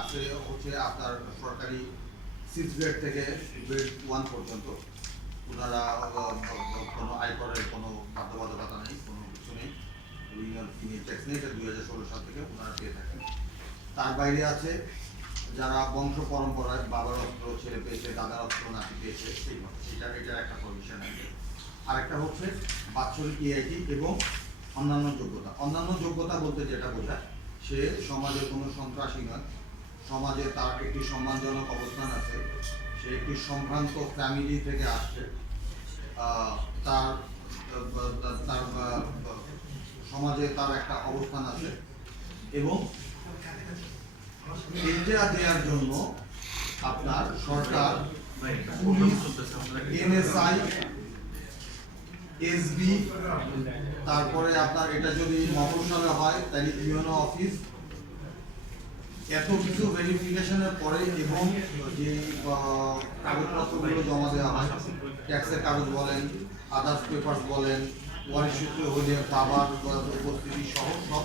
আছে হচ্ছে আপনার সরকারি 6 গ্রেড থেকে গ্রেড 1 পর্যন্ত ওনারা কোনো আয়করের কোনো বাধ্যবাধকতা নেই, কোনো কিছু নেই, রিনিউয়াল ফি ট্যাক্স নেই, এটা 2016 সাল থেকে ওনারা পেয়ে থাকেন। তার বাইরে আছে যারা বংশ পরম্পরায় বাবার অস্ত্র ছেলে পেয়েছে, দাদার অস্ত্র নাতি পেয়েছে, এটা একটা কমিশন আছে। আরেকটা হচ্ছে বাৎসরিক ইআইটি এবং অন্যান্য যোগ্যতা। অন্যান্য যোগ্যতা বলতে যেটা বোঝায় সে সমাজে কোনো সন্ত্রাসী নয়, সমাজে তার একটি সম্মানজনক অবস্থান আছে, সে একটি সম্ভ্রান্ত ফ্যামিলি থেকে আসছে, তার তার সমাজে তার একটা অবস্থান আছে এবং এটা দেওয়ার জন্য আপনার সরকার এমএসআই, এসবি, তারপরে আপনার এটা যদি মফস্বলে হয় তাহলে ইউনো অফিস, এত কিছু ভেরিফিকেশনের পরে এবং যে কাগজপত্রগুলো জমা দেওয়া হয়, ট্যাক্সের কাগজ বলেন, আদার্স পেপার্স বলেন, ওয়ারিশ সূত্রে হলে বাবার উপস্থিতি সহ সব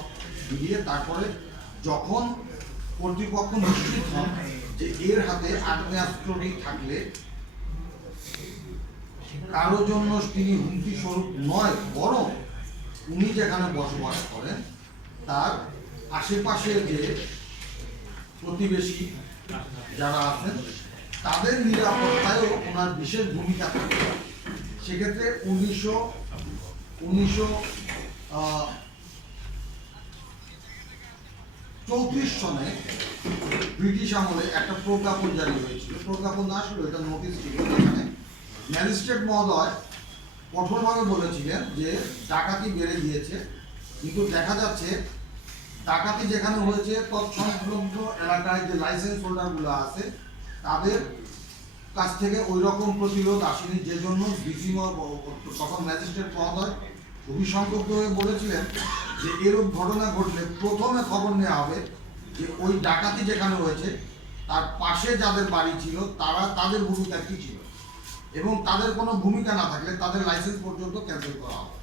মিলিয়ে তারপরে যখন কর্তৃপক্ষ নিশ্চিত হন যে এর হাতে আগ্নেয়াস্ত্রটি থাকলে কারো জন্য তিনি হুমকি স্বরূপ নয়, বরং উনি যেখানে বসবাস করেন তার আশেপাশে যে প্রতিবেশী যারা আছেন তাদের নিরাপত্তায়ও ওনার বিশেষ ভূমিকা থাকে। সেক্ষেত্রে 1934 সনে ব্রিটিশ আমলে একটা প্রজ্ঞাপন জারি হয়েছিল। প্রজ্ঞাপন না আসলে এটা নোটিশ ছিল, যেখানে ম্যাজিস্ট্রেট মহোদয় কঠোরভাবে বলেছিলেন যে ডাকাতি বেড়ে গিয়েছে, কিন্তু দেখা যাচ্ছে ডাকাতি যেখানে হয়েছে তৎসংলগ্ন এলাকায় যে লাইসেন্স হোল্ডারগুলো আছে তাদের কাছ থেকে ওই রকম প্রতিরোধ আসেনি, যে জন্য ডিসি তখন ম্যাজিস্ট্রেট মহোদয় খুবই সংক্ষুব্ধ হয়ে বলেছিলেন যে এরূপ ঘটনা ঘটলে প্রথমে খবর নেওয়া হবে যে ওই ডাকাতি যেখানে হয়েছে তার পাশে যাদের বাড়ি ছিল তাদের ভূমিকা কী ছিল, এবং তাদের কোনো ভূমিকা না থাকলে তাদের লাইসেন্স পর্যন্ত ক্যান্সেল করা হবে।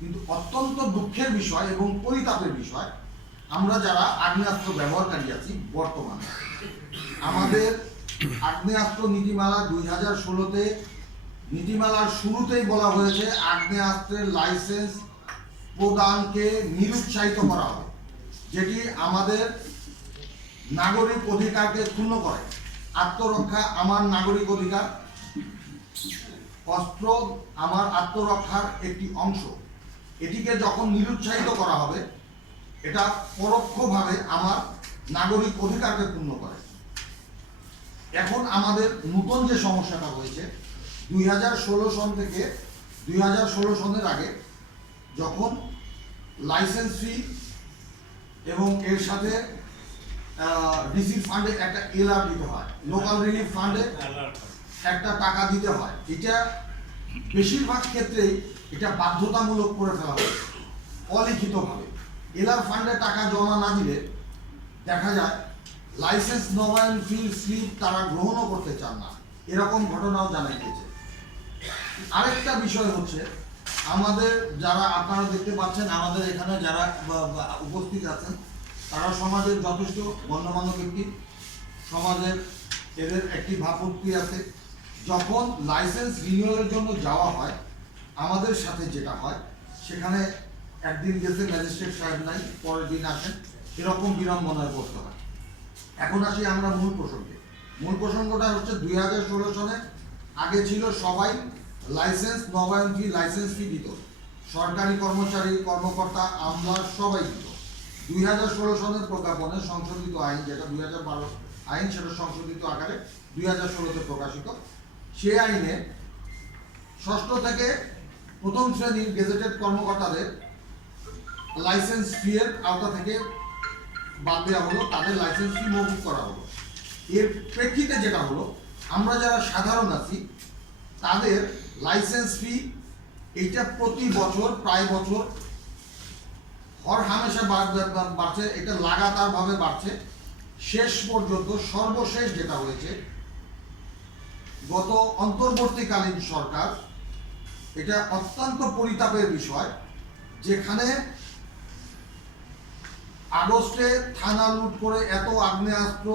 কিন্তু অত্যন্ত দুঃখের বিষয় এবং পরিতাপের বিষয়, আমরা যারা আগ্নেয়াস্ত্র ব্যবহারকারী আছি বর্তমানে, আমাদের আগ্নেয়াস্ত্র নীতিমালা 2016-তে নীতিমালার শুরুতেই বলা হয়েছে আগ্নেয়াস্ত্রের লাইসেন্স প্রদানকে নিরুৎসাহিত করা হবে, যেটি আমাদের নাগরিক অধিকারকে ক্ষুণ্ণ করে। আত্মরক্ষা আমার নাগরিক অধিকার, অস্ত্র আমার আত্মরক্ষার একটি অংশ, এটিকে যখন নিরুৎসাহিত করা হবে এটা পরোক্ষভাবে আমার নাগরিক অধিকারকে পূর্ণ করে। এখন আমাদের নতুন যে সমস্যাটা হয়েছে 2016 সন থেকে 2016 সনের আগে যখন লাইসেন্স ফি এবং এর সাথে ডিসি ফান্ডে একটা এলআর দিতে হয়, লোকাল রিলিফ ফান্ডে একটা টাকা দিতে হয়, এটা বেশিরভাগ ক্ষেত্রেই এটা বাধ্যতামূলক করে ফেলা হয় অলিখিতভাবে। এলআর ফান্ডে টাকা জমা না দিলে দেখা যায় লাইসেন্স নবায়ন ফি স্লিপ তারা গ্রহণও করতে চান না, এরকম ঘটনাও জানা গিয়েছে। আরেকটা বিষয় হচ্ছে আমাদের যারা আপনারা দেখতে পাচ্ছেন আমাদের এখানে যারা উপস্থিত আছেন তারা সমাজের যথেষ্ট গণ্যমান্য ব্যক্তি, সমাজের এদের একটি ভাবমূর্তি আছে। যখন লাইসেন্স রিনিউয়ালের জন্য যাওয়া হয় আমাদের সাথে যেটা হয় সেখানে একদিন গেছে ম্যাজিস্ট্রেট সাহেব নাই, পরের দিন আসেন, এরকম বিড়ম্বনায় পড়তে হয়। এখন আসি আমরা মূল প্রসঙ্গে। মূল প্রসঙ্গটা হচ্ছে 2016 সনে আগে ছিল সবাই লাইসেন্স নবায়ন ফি লাইসেন্স ফি দিত, সরকারি কর্মচারী কর্মকর্তা আমরা সবাই দিত। 2016 সনের প্রজ্ঞাপনে সংশোধিত আইন, যেটা 2012 আইন, সেটা সংশোধিত আকারে 2016-তে প্রকাশিত। সে আইনে ষষ্ঠ থেকে প্রথম শ্রেণীর গেজেটেড কর্মকর্তাদের লাইসেন্স ফি এর আওতা থেকে বাদ দেওয়া হলো, তাদের লাইসেন্স ফি মওকুফ করা হলো। এর প্রেক্ষিতে যেটা হলো আমরা যারা সাধারণ আছি তাদের লাইসেন্স ফি এইটা প্রতি বছর প্রায় বছর হর হামেশা বাড়ছে, এটা লাগাতারভাবে বাড়ছে। শেষ পর্যন্ত সর্বশেষ যেটা হয়েছে গত অন্তর্বর্তীকালীন সরকার, এটা অত্যন্ত পরিতাপের বিষয়, যেখানে আগস্টে থানা লুট করে এত আগ্নেয়াস্ত্র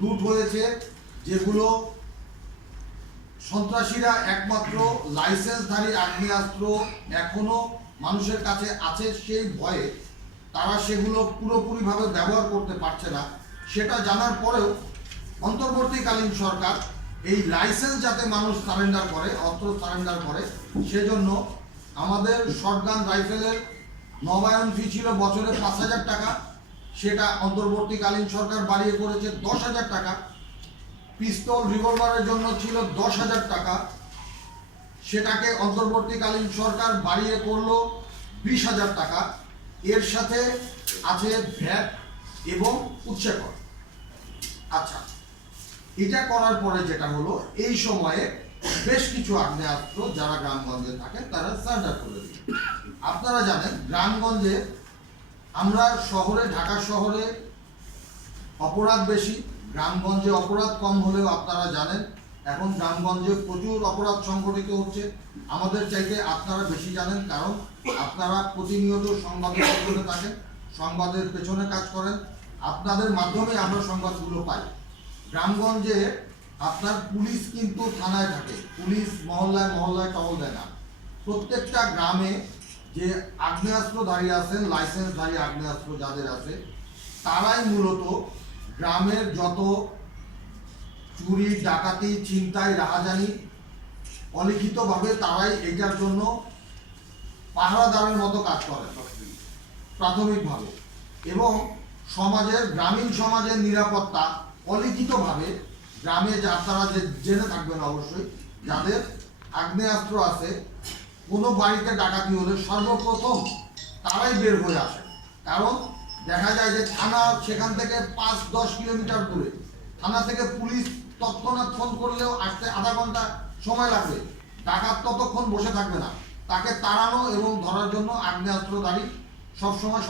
লুট হয়েছে, যেগুলো সন্ত্রাসীরা একমাত্র লাইসেন্সধারী আগ্নেয়াস্ত্র এখনো মানুষের কাছে আছে, সেই ভয়ে তারা সেগুলো পুরোপুরিভাবে ব্যবহার করতে পারছে না। সেটা জানার পরেও অন্তর্বর্তীকালীন সরকার এই লাইসেন্স যাতে মানুষ সারেন্ডার করে, অস্ত্র সারেন্ডার করে, সেজন্য আমাদের শটগান রাইফেলের নবায়ন ফি ছিল বছরে 5,000 টাকা, সেটা অন্তর্বর্তীকালীন সরকার বাড়িয়ে করেছে 10,000 টাকা। পিস্তল রিভলভারের জন্য ছিল 10,000 টাকা, সেটাকে অন্তর্বর্তীকালীন সরকার বাড়িয়ে করলো 20,000 টাকা। এর সাথে আছে ভ্যাট এবং উৎসে কর। আচ্ছা, এটা করার পরে যেটা হলো, এই সময়ে বেশ কিছু আগ্নেয়াস্ত্র যারা গ্রামগঞ্জে থাকেন তারা সারেন্ডার করে দিল। আপনারা জানেন গ্রামগঞ্জে, আমরা শহরে, ঢাকা শহরে অপরাধ বেশি, গ্রামগঞ্জে অপরাধ কম হলেও আপনারা জানেন এখন গ্রামগঞ্জে প্রচুর অপরাধ সংঘটিত হচ্ছে। আমাদের চাইতে আপনারা বেশি জানেন, কারণ আপনারা প্রতিনিয়ত সংবাদের পেছনে থাকেন, সংবাদের পেছনে কাজ করেন, আপনাদের মাধ্যমে আমরা সংবাদগুলো পাই। গ্রামগঞ্জে আপনার পুলিশ কিন্তু থানায় থাকে, পুলিশ মহল্লায় মহল্লায় টহল দেয় না। প্রত্যেকটা গ্রামে যে আগ্নেয়াস্ত্রধারী আছেন, লাইসেন্সধারী আগ্নেয়াস্ত্র যাদের আছে, তারাই মূলত গ্রামের যত চুরি, ডাকাতি, ছিনতাই, রাহাজানি অলিখিতভাবে তারাই এটার জন্য পাহারাদারের মতো কাজ করে প্রাথমিকভাবে। এবং সমাজের, গ্রামীণ সমাজের নিরাপত্তা অলিখিতভাবে গ্রামে, যা আপনারা যে জেনে থাকবেন অবশ্যই, যাদের আগ্নেয়াস্ত্র আছে, কোনো বাড়িতে ডাকাতি হলে সর্বপ্রথম তারাই বের হয়ে আসে। কারণ দেখা যায় যে থানা সেখান থেকে 5-10 কিলোমিটার দূরে, থানা থেকে পুলিশ তৎক্ষণাৎ ফোন করলেও আসতে আধা ঘন্টা সময় লাগবে, ডাকাত ততক্ষণ বসে থাকবে না, তাকে তাড়ানো এবং ধরার জন্য আগ্নেয়াস্ত্রধারী সবসময়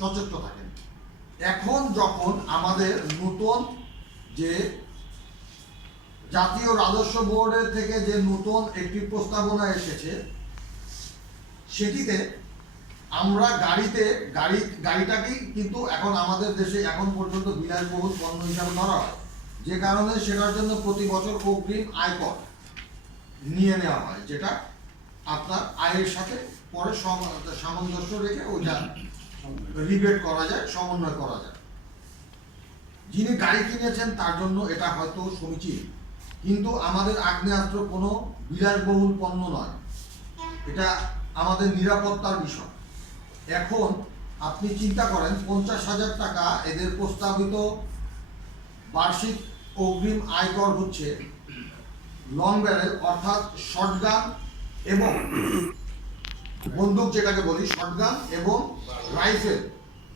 সচেষ্ট থাকেন। এখন যখন আমাদের নতুন যে জাতীয় রাজস্ব বোর্ডের থেকে যে নতুন একটি প্রস্তাবনা এসেছে, সেটিতে আমরা গাড়িটাকেই কিন্তু এখন আমাদের দেশে এখন পর্যন্ত বিলাসবহুল পণ্য হিসাবে ধরা হয়, যে কারণে সেটার জন্য প্রতি বছর অগ্রিম আয়কর নিয়ে নেওয়া হয়, যেটা আপনার আয়ের সাথে পরে সামঞ্জস্য রেখে ওইটা রিবেট করা যায়, সমন্বয় করা যায়। যিনি গাড়ি কিনেছেন তার জন্য এটা হয়তো সমীচীন, কিন্তু আমাদের আগ্নেয়াস্ত্র কোনো বিলাসবহুল পণ্য নয়, এটা আমাদের নিরাপত্তার বিষয়। এখন আপনি চিন্তা করেন 50,000 টাকা এদের প্রস্তাবিত বার্ষিক অগ্রিম আয়কর হচ্ছে লং ব্যারেল, অর্থাৎ শটগান এবং বন্দুক, যেটাকে বলি শটগান এবং রাইফেল,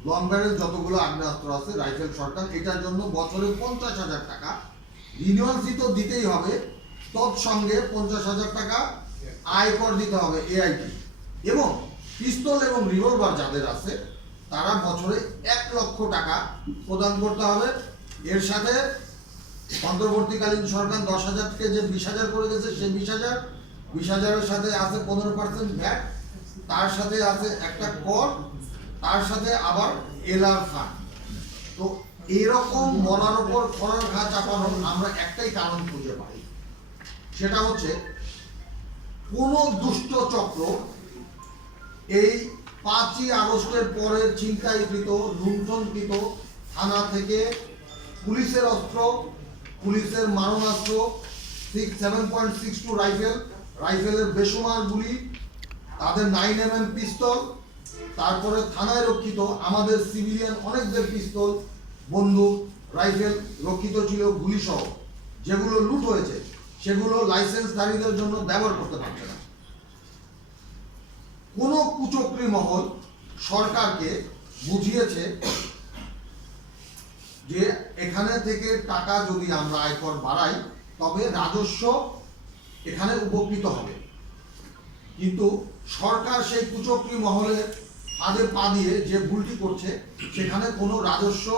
লং ব্যারেল যতগুলো আগ্নেয়াস্ত্র আছে, রাইফেল, শটগান, এটার জন্য বছরে 50,000 টাকা রিনিউয়াল ফি তো দিতেই হবে, তৎসঙ্গে 50,000 টাকা আয়কর দিতে হবে এআইটি। এবং পিস্তল এবং রিভলভার যাদের আছে তারা বছরে 1 লক্ষ টাকা প্রদান করতে হবে। এর সাথে অন্তর্বর্তীকালীন সরকার 10,000 থেকে যে 20,000 করে দিয়েছে, সেই 20,000-এর সাথে আছে 15% ভ্যাট, তার সাথে আছে একটা কর, তার সাথে আবার এলআর ফান্ড। তো এরকম মনার উপর খড়ের ঘা চাপানোর আমরা একটাই কারণ খুঁজে পাই, সেটা হচ্ছে কোন দুষ্ট চক্র এই 5ই আগস্টের পরের ছিনতাইকৃত, লুণ্ঠনকৃত থানা থেকে পুলিশের অস্ত্র, পুলিশের মারণাস্ত্র, 7.62 রাইফেলের বেসুমার গুলি, তাদের 9mm পিস্তল, তারপরে থানায় রক্ষিত আমাদের সিভিলিয়ান অনেকদের পিস্তল, বন্দুক, রাইফেল রক্ষিত ছিল গুলি সহ, যেগুলো লুট হয়েছে সেগুলো লাইসেন্সধারীদের জন্য ব্যবহার করতে পারছে না। কোন কুচক্রী মহল সরকারকে বুঝিয়েছে যে এখানে থেকে টাকা যদি আমরা আয়কর বাড়াই তবে রাজস্ব এখানে উপকৃত হবে, কিন্তু সরকার সেই কুচক্রী মহলের ফাঁদে পা দিয়ে যে ভুলটি করছে, সেখানে কোনো রাজস্ব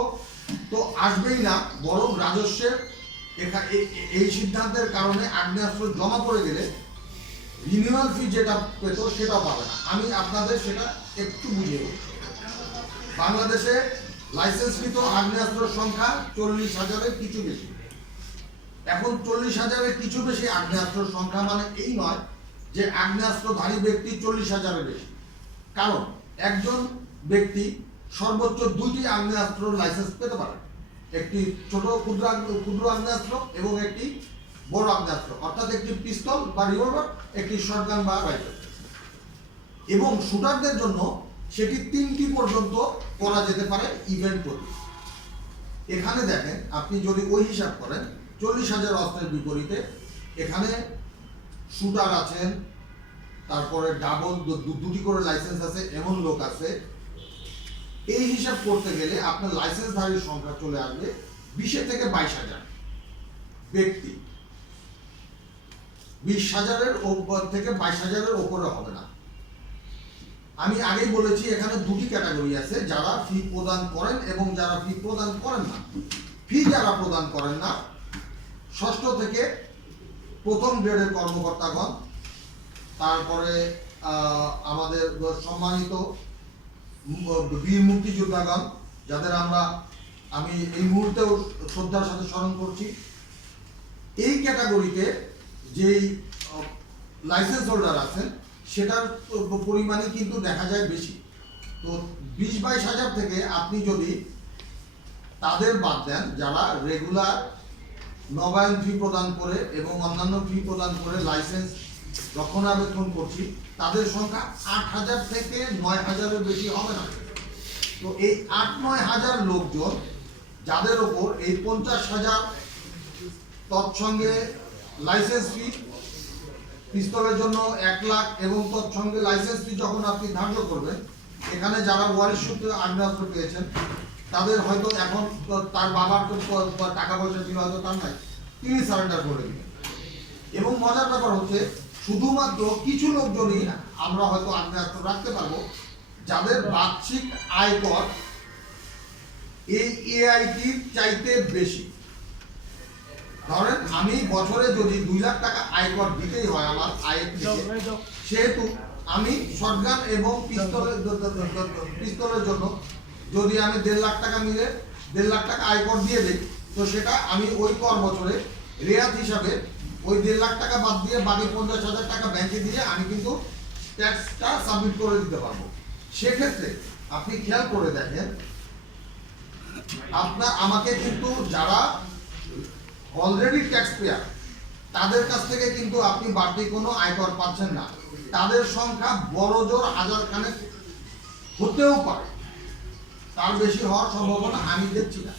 তো আসবেই না, বরং রাজস্বের এই সিদ্ধান্তের কারণে আগ্নেয়াস্ত্র জমা পড়ে গেলে রিনিউয়াল ফি যেটা পেত সেটাও পাবে না। আমি আপনাদের সেটা একটু বুঝিয়ে বলছি। বাংলাদেশে লাইসেন্সকৃত আগ্নেয়াস্ত্রের সংখ্যা 40,000-এর কিছু বেশি। এখন 40,000-এর কিছু বেশি আগ্নেয়াস্ত্রের সংখ্যা মানে এই নয় যে আগ্নেয়াস্ত্রধারী ব্যক্তি 40,000-এর বেশি। কারণ একজন ব্যক্তি সর্বোচ্চ 2টি আগ্নেয়াস্ত্র লাইসেন্স পেতে পারে, একটি ছোট ক্ষুদ্র আগ্নেয়াস্ত্র এবং একটি বড় আগ্নেয়াস্ত্র, অর্থাৎ একটি পিস্তল বা রিভলভার, একটি শটগান বা রাইফেল। এবং শুটারদের জন্য সেটি 3টি পর্যন্ত করা যেতে পারে ইভেন্ট প্রতি। এখানে দেখেন, আপনি যদি ওই হিসাব করেন 40,000 অস্ত্রের বিপরীতে এখানে শুটার আছেন, তারপরে ডাবল 2টি করে লাইসেন্স আছে এমন লোক আছে। এই হিসাব করতে গেলে আপনার লাইসেন্সধারীর সংখ্যা চলে আসবে 20 থেকে 22,000 ব্যক্তি। 20,000-এর উপর থেকে 22,000-এর উপরে হবে না। আমি আগেই বলেছি এখানে 2টি ক্যাটাগরি আছে, যারা ফি প্রদান করেন এবং যারা ফি প্রদান করেন না। ফি যারা প্রদান করেন না, 6ষ্ঠ থেকে প্রথম গ্রেডের কর্মকর্তাগণ, তারপরে আমাদের সম্মানিত বীর মুক্তিযোদ্ধাগণ, যাদের আমি এই মুহূর্তেও শ্রদ্ধার সাথে স্মরণ করছি, এই ক্যাটাগরিতে যেই লাইসেন্স হোল্ডার আছেন সেটার পরিমাণই কিন্তু দেখা যায় বেশি। তো 20-22,000 থেকে আপনি যদি তাদের বাদ দেন যারা রেগুলার নবায়ন ফি প্রদান করে এবং অন্যান্য ফি প্রদান করে লাইসেন্স রক্ষণাবেক্ষণ করছি, তাদের সংখ্যা 8,000 থেকে 9,000-এর বেশি হবে না। তো এই 8-9,000 লোকজন, যাদের ওপর এই 50,000 তৎসঙ্গে লাইসেন্স ফি, পিস্তলের জন্য 1 লাখ এবং তৎসঙ্গে লাইসেন্স ফি যখন আপনি ধার্য করবেন, এখানে যারা ওয়ারিশ সূত্রে আগ্নেয়াস্ত্র পেয়েছেন তাদের হয়তো এখন তার বাবার তো টাকা পয়সা ছিল, হয়তো তার নাই, তিনি সারেন্ডার করে দিবেন। এবং মজার ব্যাপার হচ্ছে শুধুমাত্র কিছু লোকজনই আমরা হয়তো আগ্নেয়াস্ত্র রাখতে পারবো যাদের বার্ষিক আয়কর এই এআইটির চাইতে বেশি। ধরেন আমি বছরে যদি 2 লাখ টাকা আয়কর দিতেই হয় আমার আয়ের থেকে, সেহেতু আমি শটগান এবং পিস্তলের জন্য যদি আমি 1.5 লাখ টাকা মিলে 1.5 লাখ টাকা আয়কর দিয়ে দিই, তো সেটা আমি ওই কর বছরে রেয়াত হিসাবে ওই 1.5 লাখ টাকা বাদ দিয়ে বাকি 50,000 টাকা ব্যাংকে দিয়ে আমি কিন্তু ট্যাক্সটা সাবমিট করে দিতে পারবো। সেক্ষেত্রে আপনি খেয়াল করে দেখেন, আমাকে কিন্তু যারা অলরেডি ট্যাক্স পেয়ার তাদের কাছ থেকে কিন্তু আপনি বাড়তি কোনো আয়কর পাচ্ছেন না। তাদের সংখ্যা বড় জোর 1000 খানেক হতেও পারে, তার বেশি হওয়ার সম্ভাবনা আমি দেখছি না।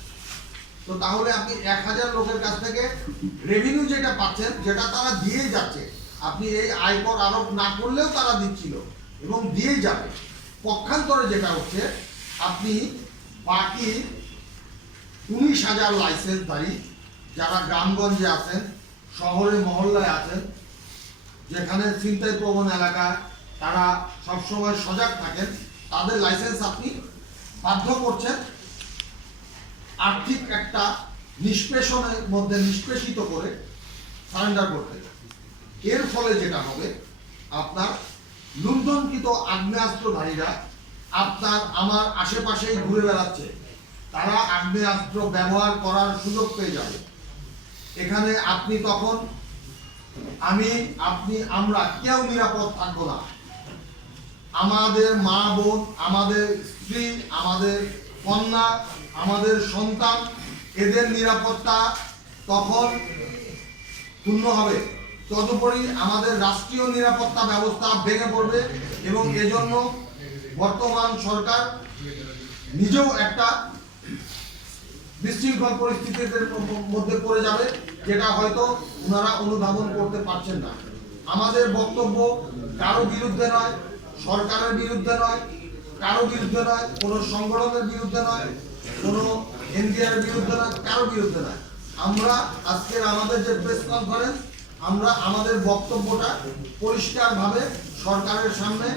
তো তাহলে আপনি 1000 লোকের কাছ থেকে রেভিনিউ যেটা পাচ্ছেন, যেটা তারা দিয়েই যাচ্ছে, আপনি এই আয়কর আরোপ না করলেও তারা দিচ্ছিল এবং দিয়েই যাবে। পক্ষান্তরে যেটা হচ্ছে, আপনি বাকি 19,000 লাইসেন্সধারী যারা গ্রামগঞ্জে আছেন, শহরে মহল্লায় আছেন, যেখানে ছিনতাই প্রবণ এলাকা, তারা সবসময় সজাগ থাকেন, তাদের লাইসেন্স আপনি বাধ্য করছেন আর্থিক একটা নিষ্পেষণের মধ্যে নিষ্পেষিত করে সারেন্ডার করতে। এর ফলে যেটা হবে, আপনার লুণ্ঠনকৃত আগ্নেয়াস্ত্রধারীরা আমার আশেপাশেই ঘুরে বেড়াচ্ছে, তারা আগ্নেয়াস্ত্র ব্যবহার করার সুযোগ পেয়ে যাবে। এখানে আপনি তখন আমরা কেউ নিরাপদ থাকবো না। আমাদের মা বোন, আমাদের স্ত্রী, আমাদের কন্যা, আমাদের সন্তান, এদের নিরাপত্তা তখন ক্ষুণ্ণ হবে। তদুপরি আমাদের রাষ্ট্রীয় নিরাপত্তা ব্যবস্থা ভেঙে পড়বে এবং এজন্য বর্তমান সরকার নিজেও একটা বিশৃঙ্খল পরিস্থিতির মধ্যে পড়ে যাবে, যেটা হয়তো ওনারা অনুধাবন করতে পারছেন না। আমাদের বক্তব্য কারো বিরুদ্ধে নয়, সরকারের বিরুদ্ধে নয়, কারো বিরুদ্ধে নয়, কোনো সংগঠনের বিরুদ্ধে নয়, কোনো এনডিআর বিরুদ্ধে নয়, কারো বিরুদ্ধে নয়। আমরা আজকের আমাদের যে প্রেস কনফারেন্স, আমরা আমাদের বক্তব্যটা পরিষ্কারভাবে সরকারের সামনে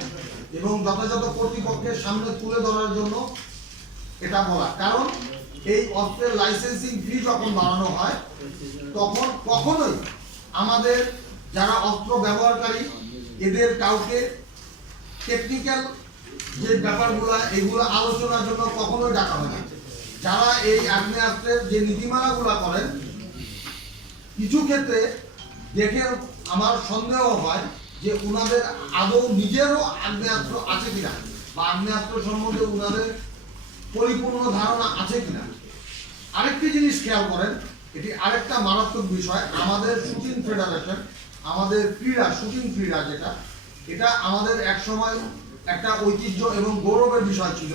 এবং যথাযথ কর্তৃপক্ষের সামনে তুলে ধরার জন্য এটা বলা। কারণ এই অস্ত্রের লাইসেন্সিং ফি যখন বাড়ানো হয়, তখন কখনোই আমাদের যারা অস্ত্র ব্যবহারকারী, এদের কাউকে টেকনিক্যাল যে ব্যাপারগুলো এগুলো আলোচনার জন্য কখনোই ডাকা হয় না। যারা এই আগ্নেয়াস্ত্রের যে নীতিমালাগুলো করেন, কিছু ক্ষেত্রে দেখে আমার সন্দেহ হয় যে উনাদের আদৌ নিজেরও আগ্নেয়াস্ত্র আছে কিনা, বা আগ্নেয়াস্ত্র সম্বন্ধে উনাদের পরিপূর্ণ ধারণা আছে কিনা। আরেকটি জিনিস খেয়াল করেন, এটি আরেকটা মারাত্মক বিষয়। আমাদের শুটিং ফেডারেশন, আমাদের ক্রীড়া, শুটিং ক্রীড়া যেটা, এটা আমাদের এক সময় একটা ঐতিহ্য এবং গৌরবের বিষয় ছিল।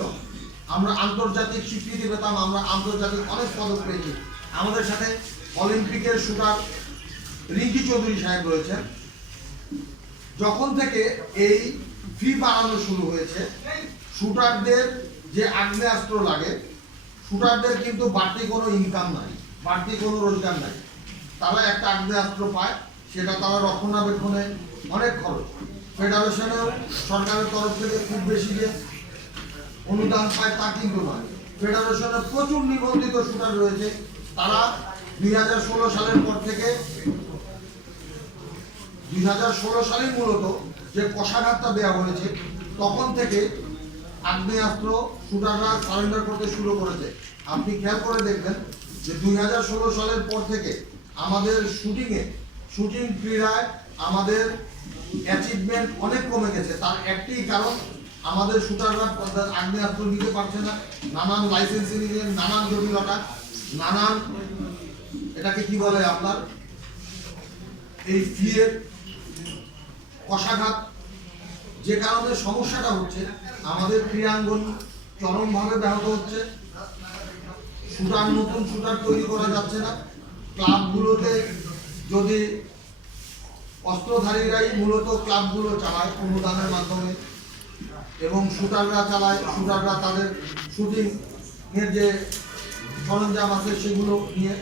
আমরা আন্তর্জাতিক স্বীকৃতি পেতাম, আমরা আন্তর্জাতিক অনেক পদক পেয়েছি। আমাদের সাথে অলিম্পিকের শুটার রিঙ্কি চৌধুরী সাহেব রয়েছেন। যখন থেকে এই ফি বাড়ানো শুরু হয়েছে, শুটারদের যে আগ্নেয়াস্ত্র লাগে, শুটারদের কিন্তু বাড়তি কোনো ইনকাম নাই, বাড়তি কোনো রোজগার নাই। তারা একটা আগ্নেয়াস্ত্র পায়, সেটা তারা রক্ষণাবেক্ষণে অনেক খরচ। ফেডারেশনেও সরকারের তরফ থেকে খুব বেশি যে অনুদান পায় তা কিন্তু নয়। ফেডারেশনে প্রচুর নিবন্ধিত শুটার রয়েছে। তারা 2016 সালের পর থেকে 2016 সালে মূলত যে কষাঘাতটা দেওয়া হয়েছে, তখন থেকে আগ্নেয়াস্ত্র শুটাররা সারেন্ডার করতে শুরু করেছে। আপনি খেয়াল করে দেখবেন যে 2016 সালের পর থেকে আমাদের শুটিং ক্রীড়ায় আমাদের অ্যাচিভমেন্ট অনেক কমে গেছে। তার একটি কারণ, আমাদের শুটাররা আগ্নেয়াস্ত্র নিতে পারছে না। নানান লাইসেন্সিং এর নানান জটিলতা, নানান এটাকে কি বলে আপনার এই ফিয়ের কষাঘাত, যে কারণে সমস্যাটা হচ্ছে আমাদের ক্রীড়াঙ্গন চরমভাবে ব্যাহত হচ্ছে। শুটার, নতুন শুটার তৈরি করা যাচ্ছে না। ক্লাবগুলোতে যদি অস্ত্রধারীরাই মূলত ক্লাবগুলো চালায় অনুদানের মাধ্যমে, এবং শুটাররা চালায়, শুটাররা তাদের শুটিং এর যে সরঞ্জাম আছে সেগুলো নিয়ে।